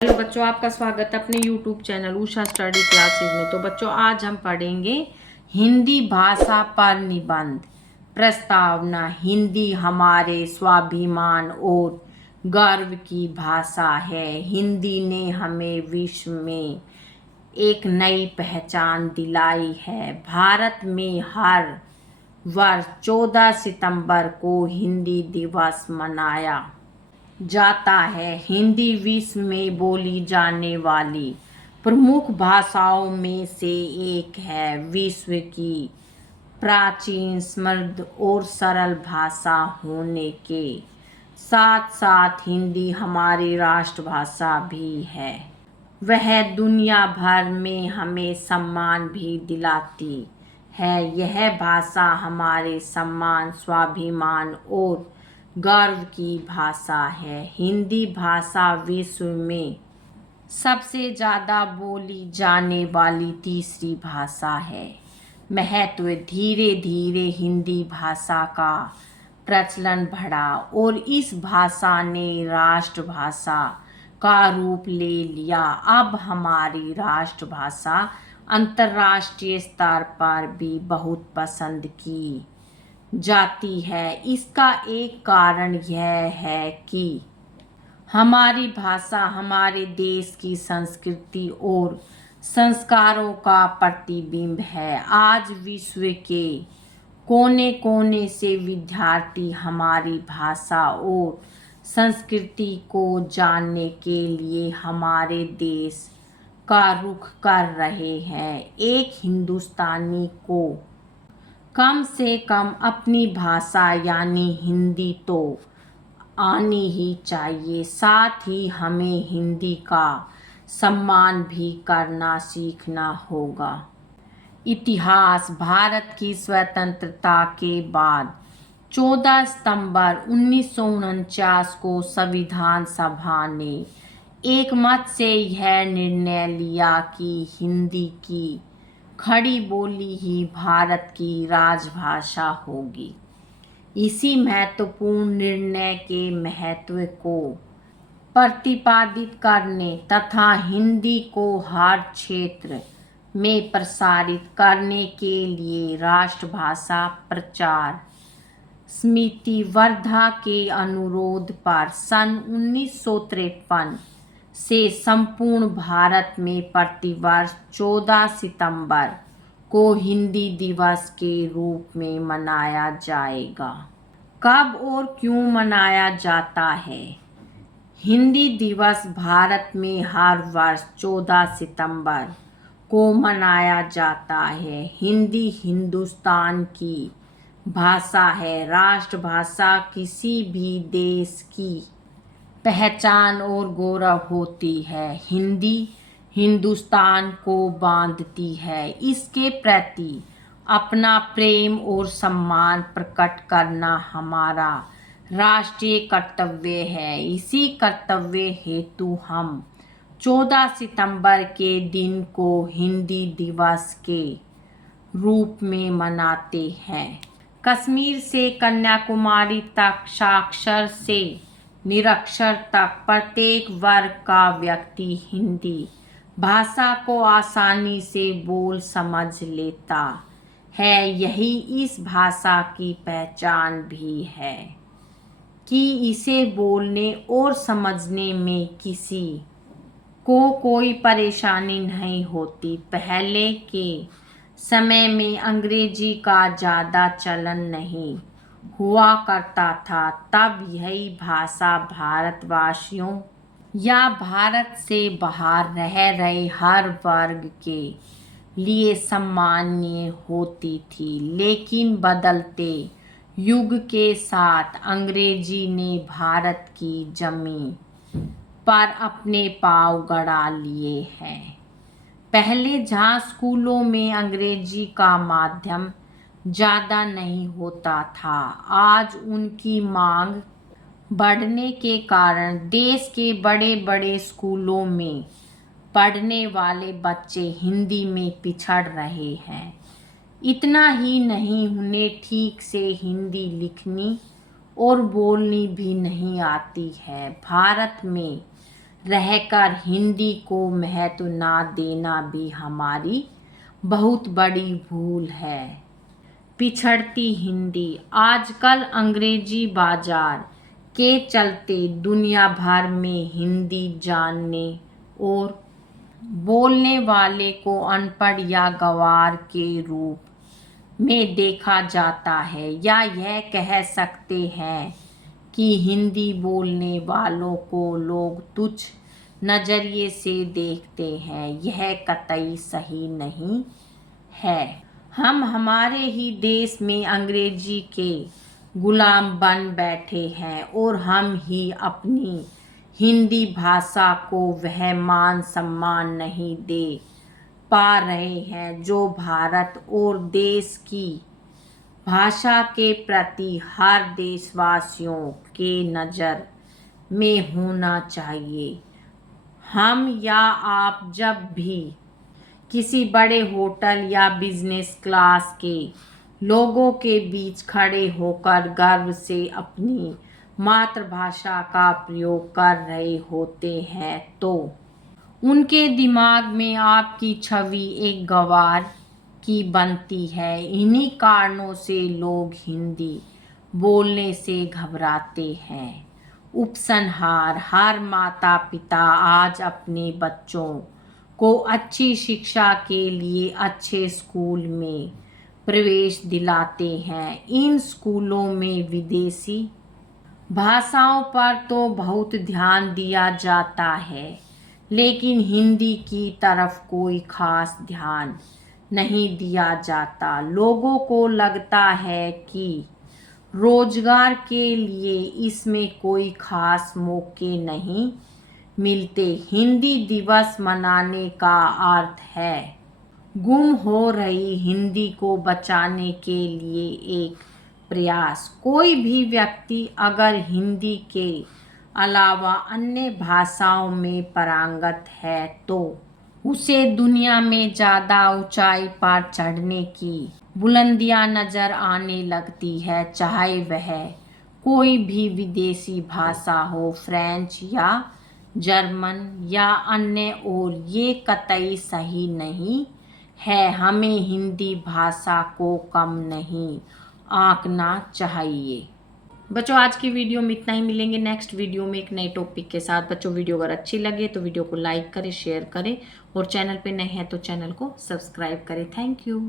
Hello बच्चों, आपका स्वागत है अपने YouTube channel Usha study classes में। तो बच्चों, आज हम पढ़ेंगे हिंदी भाषा पर निबंध। प्रस्तावना: हिंदी हमारे स्वाभिमान और गर्व की भाषा है। हिंदी ने हमें विश्व में एक नई पहचान दिलाई है। भारत में हर वर्ष 14 सितंबर को हिंदी दिवस मनाया जाता है। हिंदी विश्व में बोली जाने वाली प्रमुख भाषाओं में से एक है। विश्व की प्राचीन, समृद्ध और सरल भाषा होने के साथ साथ हिंदी हमारी राष्ट्रभाषा भी है। वह दुनिया भर में हमें सम्मान भी दिलाती है। यह भाषा हमारे सम्मान, स्वाभिमान और गर्व की भाषा है। हिंदी भाषा विश्व में सबसे ज़्यादा बोली जाने वाली तीसरी भाषा है। महत्व: धीरे धीरे हिंदी भाषा का प्रचलन बढ़ा और इस भाषा ने राष्ट्रभाषा का रूप ले लिया। अब हमारी राष्ट्रभाषा अंतर्राष्ट्रीय स्तर पर भी बहुत पसंद की जाती है। इसका एक कारण यह है कि हमारी भाषा हमारे देश की संस्कृति और संस्कारों का प्रतिबिंब है। आज विश्व के कोने कोने से विद्यार्थी हमारी भाषा और संस्कृति को जानने के लिए हमारे देश का रुख कर रहे हैं। एक हिंदुस्तानी को कम से कम अपनी भाषा यानी हिंदी तो आनी ही चाहिए। साथ ही हमें हिंदी का सम्मान भी करना सीखना होगा। इतिहास: भारत की स्वतंत्रता के बाद 14 सितंबर 1949 को संविधान सभा ने एक मत से यह निर्णय लिया कि हिंदी की खड़ी बोली ही भारत की राजभाषा होगी। इसी महत्वपूर्ण निर्णय के महत्व को प्रतिपादित करने तथा हिंदी को हर क्षेत्र में प्रसारित करने के लिए राष्ट्रभाषा प्रचार समिति वर्धा के अनुरोध पर सन 1953 से संपूर्ण भारत में प्रतिवर्ष 14 सितंबर को हिंदी दिवस के रूप में मनाया जाएगा। कब और क्यों मनाया जाता है? हिंदी दिवस भारत में हर वर्ष 14 सितंबर को मनाया जाता है। हिंदी हिंदुस्तान की भाषा है। राष्ट्रभाषा किसी भी देश की पहचान और गौरव होती है। हिंदी हिंदुस्तान को बांधती है। इसके प्रति अपना प्रेम और सम्मान प्रकट करना हमारा राष्ट्रीय कर्तव्य है। इसी कर्तव्य हेतु हम 14 सितंबर के दिन को हिंदी दिवस के रूप में मनाते हैं। कश्मीर से कन्याकुमारी तक, साक्षर से निरक्षर तक प्रत्येक वर्ग का व्यक्ति हिंदी भाषा को आसानी से बोल समझ लेता है। यही इस भाषा की पहचान भी है कि इसे बोलने और समझने में किसी को कोई परेशानी नहीं होती। पहले के समय में अंग्रेजी का ज़्यादा चलन नहीं हुआ करता था। तब यही भाषा भारतवासियों या भारत से बाहर रह रहे हर वर्ग के लिए सम्मानीय होती थी। लेकिन बदलते युग के साथ अंग्रेजी ने भारत की जमीन पर अपने पांव गड़ा लिए हैं। पहले जहाँ स्कूलों में अंग्रेजी का माध्यम ज़्यादा नहीं होता था, आज उनकी मांग बढ़ने के कारण देश के बड़े बड़े स्कूलों में पढ़ने वाले बच्चे हिंदी में पिछड़ रहे हैं। इतना ही नहीं, उन्हें ठीक से हिंदी लिखनी और बोलनी भी नहीं आती है। भारत में रहकर हिंदी को महत्व ना देना भी हमारी बहुत बड़ी भूल है। पिछड़ती हिंदी। आजकल अंग्रेजी बाजार के चलते दुनिया भर में हिंदी जानने और बोलने वाले को अनपढ़ या गंवार के रूप में देखा जाता है, या यह कह सकते हैं कि हिंदी बोलने वालों को लोग तुच्छ नज़रिए से देखते हैं। यह कतई सही नहीं है। हम हमारे ही देश में अंग्रेजी के गुलाम बन बैठे हैं और हम ही अपनी हिंदी भाषा को वह मान सम्मान नहीं दे पा रहे हैं जो भारत और देश की भाषा के प्रति हर देशवासियों के नज़र में होना चाहिए। हम या आप जब भी किसी बड़े होटल या बिजनेस क्लास के लोगों के बीच खड़े होकर गर्व से अपनी मातृभाषा का प्रयोग कर रहे होते हैं तो उनके दिमाग में आपकी छवि एक गंवार की बनती है। इन्हीं कारणों से लोग हिंदी बोलने से घबराते हैं। उपसंहार। हर माता पिता आज अपने बच्चों को अच्छी शिक्षा के लिए अच्छे स्कूल में प्रवेश दिलाते हैं। इन स्कूलों में विदेशी भाषाओं पर तो बहुत ध्यान दिया जाता है, लेकिन हिंदी की तरफ कोई खास ध्यान नहीं दिया जाता। लोगों को लगता है कि रोजगार के लिए इसमें कोई खास मौके नहीं मिलते। हिंदी दिवस मनाने का अर्थ है गुम हो रही हिंदी को बचाने के लिए एक प्रयास। कोई भी व्यक्ति अगर हिंदी के अलावा अन्य भाषाओं में पारंगत है तो उसे दुनिया में ज़्यादा ऊंचाई पर चढ़ने की बुलंदियां नज़र आने लगती है, चाहे वह कोई भी विदेशी भाषा हो, फ्रेंच या जर्मन या अन्य। और ये कतई सही नहीं है। हमें हिंदी भाषा को कम नहीं आंकना चाहिए। बच्चों आज की वीडियो में इतना ही। मिलेंगे नेक्स्ट वीडियो में एक नए टॉपिक के साथ। बच्चों वीडियो अगर अच्छी लगे तो वीडियो को लाइक करें, शेयर करें और चैनल पे नए हैं तो चैनल को सब्सक्राइब करें। Thank you.